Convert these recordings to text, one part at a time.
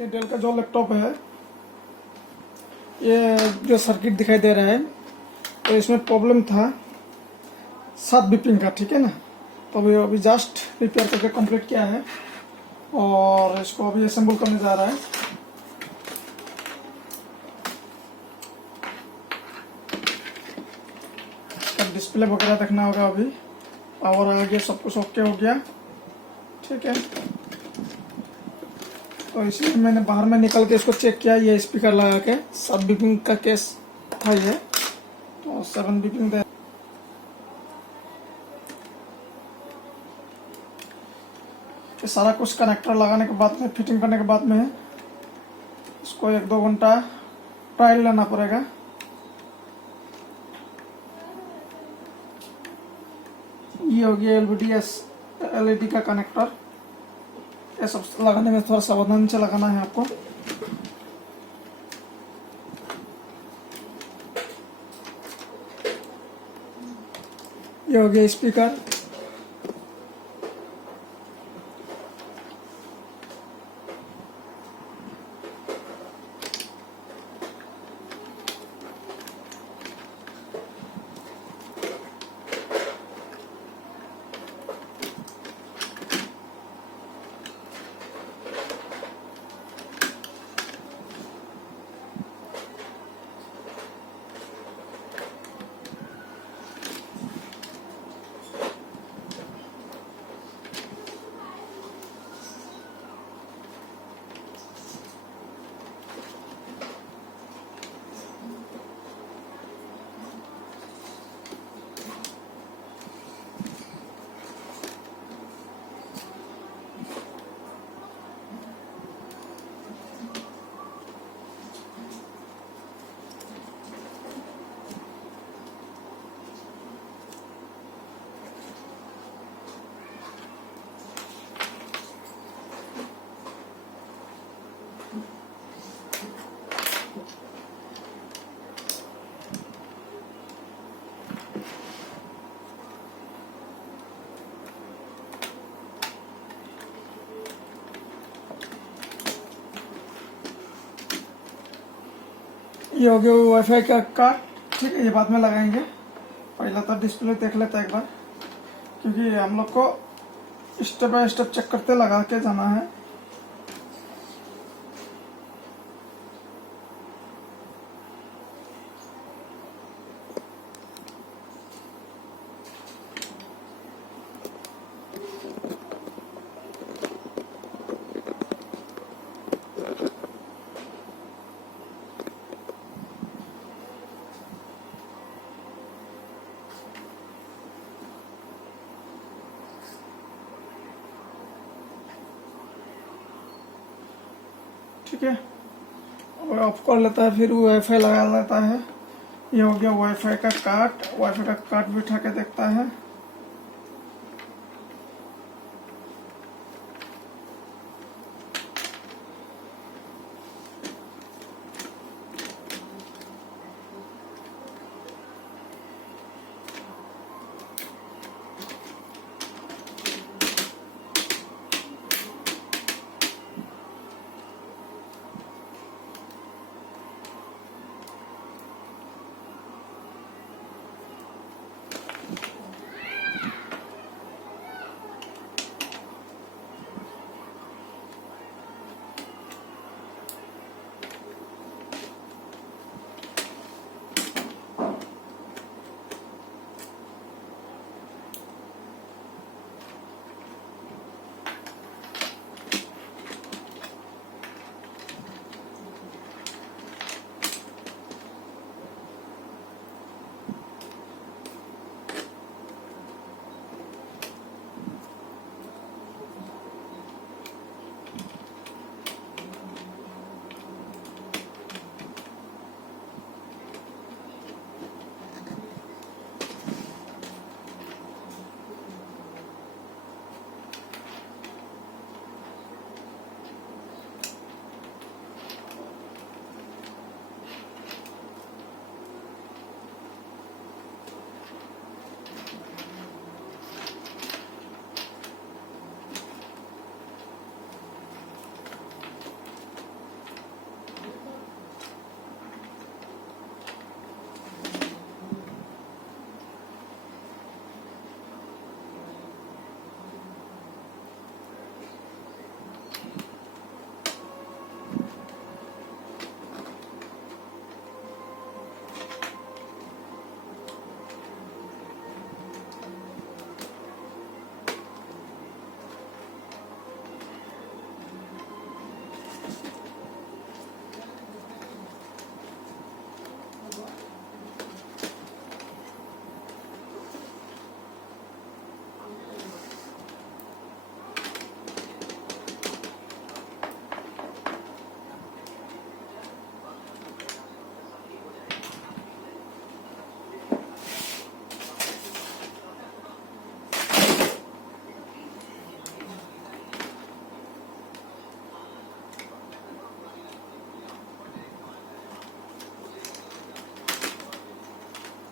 ये डेल का जो लैपटॉप है, ये जो सर्किट दिखाई दे रहा है, तो इसमें प्रॉब्लम था 7 बीपिंग का, ठीक है ना। तो अभी जस्ट रिपेयर करके कंप्लीट किया है और इसको अभी असेंबल करने जा रहा है। इसका डिस्प्ले वगैरह देखना होगा। अभी पावर आ गया, सब कुछ ओके हो गया, ठीक है। तो इसलिए मैंने बाहर में निकल के इसको चेक किया, ये स्पीकर लगा के 7 बीपिंग का केस था ये, तो 7 बीपिंग दे। ये सारा कुछ कनेक्टर लगाने के बाद में, फिटिंग करने के बाद में इसको 1-2 घंटा ट्रायल लेना पड़ेगा। ये हो गया एलईडी का कनेक्टर। ये सब लगाने में थोड़ा सावधानी से लगाना है आपको। ये हो गया स्पीकर। ये हो गया वाईफाई का कार्ड, ठीक है। ये बाद में लगाएंगे, पहला तो डिस्प्ले देख लेते हैं एक बार, क्योंकि हम लोग को स्टेप बाय स्टेप चेक करते लगा के जाना है। ठीक है, और ऑफ कर लेता है, फिर वाईफाई लगा लेता है। ये हो गया वाईफाई का कार्ड। वाईफाई का कार्ड भी उठा के देखता है।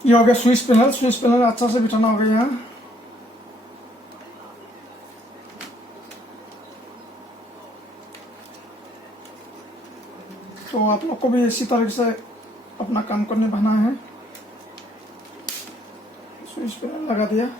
ये हो गया स्विच पैनल अच्छा से बिठाना होगा यहाँ। तो आप लोग को भी इसी तरह से अपना काम करने बना है। स्विच पैनल लगा दिया।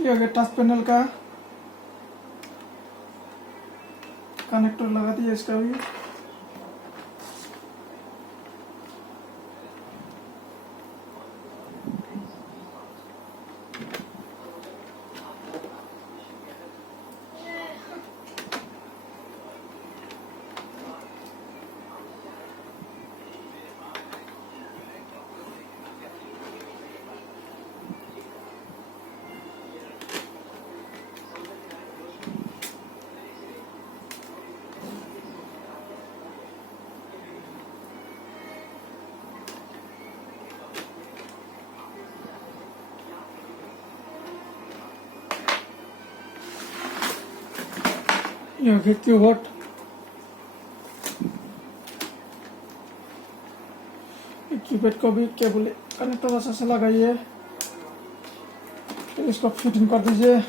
ये हो गया टच पैनल का कनेक्टर लगा दिया इसका भी। ये हो गया कीबोर्ड। कीपैड को भी केबल कनेक्टर अच्छा से लगाइए, फिर इसको फिटिंग कर दीजिए।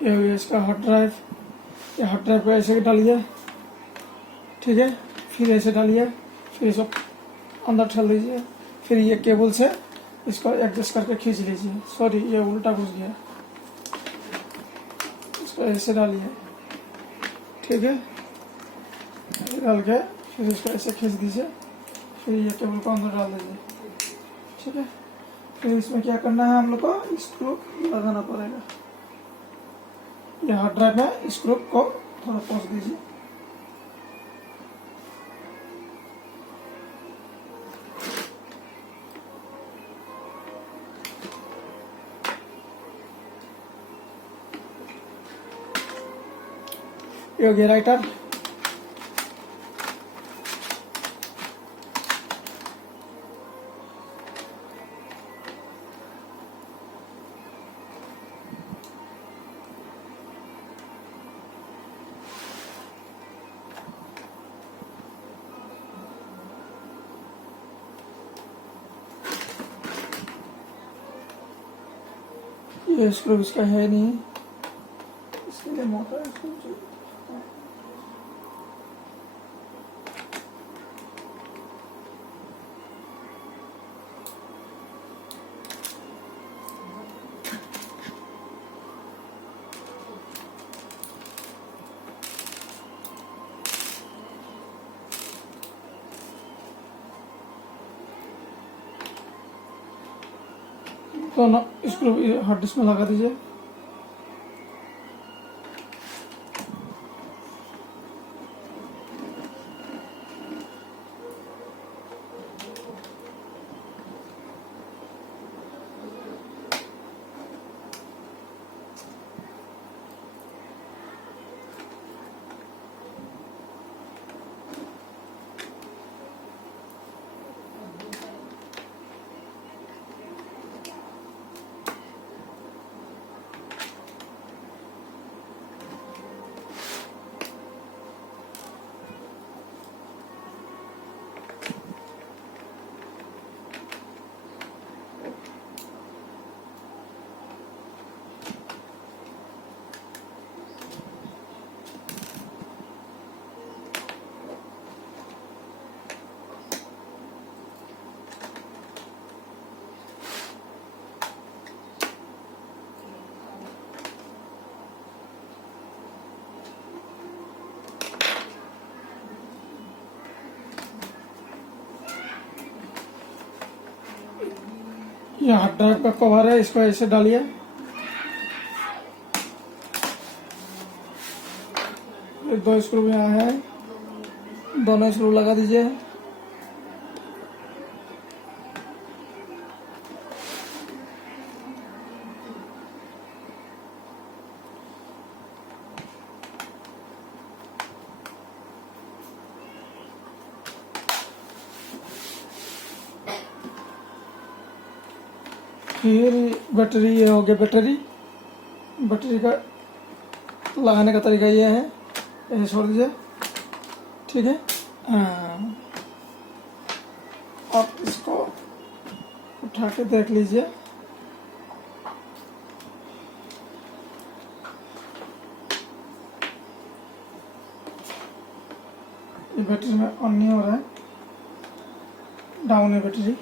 ये हो गया इसका हार्ड ड्राइव। ये हार्ड ड्राइव को ऐसे डालिए, ठीक है, फिर ऐसे डालिए, फिर इसको अंदर ठेल दीजिए, फिर ये केबल से इसको एडजस्ट करके खींच लीजिए। सॉरी, ये उल्टा घुस गया। इसको ऐसे डालिए, ठीक है, डाल के फिर इसको ऐसे खींच दीजिए, फिर ये केबल को अंदर डाल दीजिए, ठीक है। फिर इसमें क्या करना है, हम लोग को स्क्रू लगाना पड़ेगा। ये हार्ड ड्राइव में स्क्रू को थोड़ा पोंछ दीजिए। ये हो गया राइटर। ये स्क्रू इसका है नहीं, इसके लिए मोटा स्क्रू चाहिए। तो ना स्क्रू हार्ड डिस्क में लगा दीजिए। ये हार्ड ड्राइव का कवर है, इसको ऐसे डालिए। ये 2 स्क्रू यहाँ है, दोनों स्क्रू लगा दीजिए। फिर बैटरी, ये हो गया बैटरी। बैटरी का लगाने का तरीका ये है, ऐसे छोड़ दीजिए, ठीक है। आप इसको उठा के देख लीजिए। ये बैटरी में ऑन नहीं हो रहा है, डाउन है बैटरी।